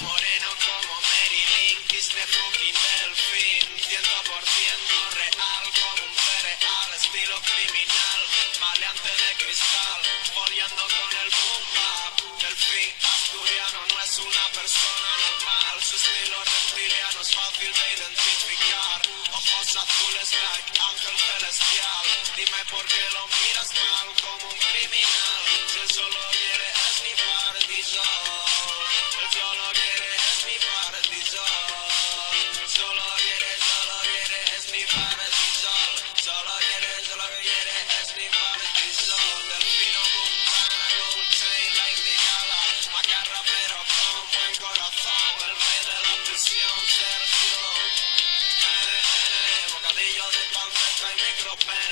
Moreno como Marilyn, Kiss de fucking Delfín, 100% real como un cereal, estilo criminal, maleante de cristal, foliando con el boom bap. Delfín asturiano no es una persona normal, su estilo reptiliano es fácil de identificar, ojos azules like ángel celestial, dime por qué lo miras mal como un criminal, si él solo quiere esnifar disol. Solo quiere esnifar disol. Solo quiere esnifar disol. Solo quiere esnifar disol. Delfino Montana, gold chain, Lady Gaga. Macarra pero con buen corazón. El rey de la prisión, Sergio. Bocadillo de panceta y micropene.